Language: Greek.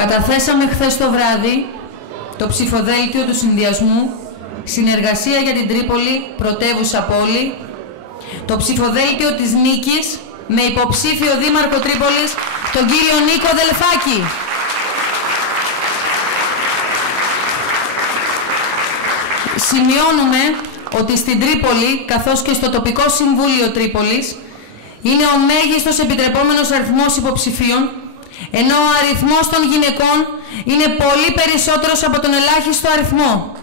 Καταθέσαμε χθες το βράδυ το ψηφοδέλτιο του συνδυασμού «Συνεργασία για την Τρίπολη, πρωτεύουσα πόλη», το ψηφοδέλτιο της νίκης με υποψήφιο δήμαρχο Τρίπολης, τον κύριο Νίκο Δελφάκη. Σημειώνουμε ότι στην Τρίπολη, καθώς και στο τοπικό συμβούλιο Τρίπολης, είναι ο μέγιστος επιτρεπόμενος αριθμός υποψηφίων, ενώ ο αριθμός των γυναικών είναι πολύ περισσότερος από τον ελάχιστο αριθμό.